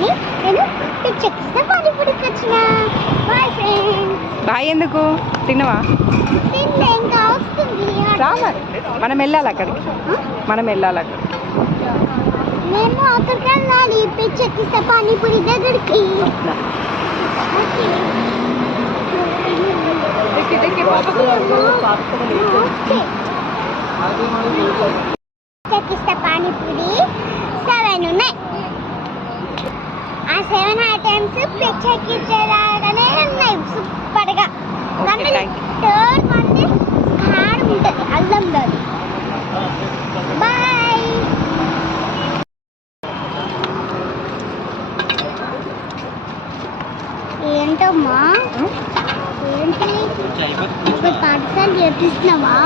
కానీ నేను పిచ్చెక్కిస్తే పానీపూరికి వచ్చిన. Bye friends. బాయ్ ఎందుకు? తిన్నవా? తినలే, ఇంకా వస్తుంది. రా మరి, మనం వెళ్ళాలి అక్కడికి. మనం వెళ్ళాలి అక్కడికి. మేము అక్కడికి వెళ్ళాలి పిచ్చెక్కిస్తే పానీపూరి దగ్గరికి. పిచ్చెక్కిస్తే పానీపూరి 7 ఉన్నాయి. ఆ 7 ఐటమ్స్ పిచ్చెక్కించేలాగానే ఉన్నాయి సూపర్గా. కానీ థర్డ్ వన్ కారం ఉంటుంది అల్లంలో. బాయ్. ఏంటమ్మా ఏంటి పాఠశాల చేపిస్తున్నావా?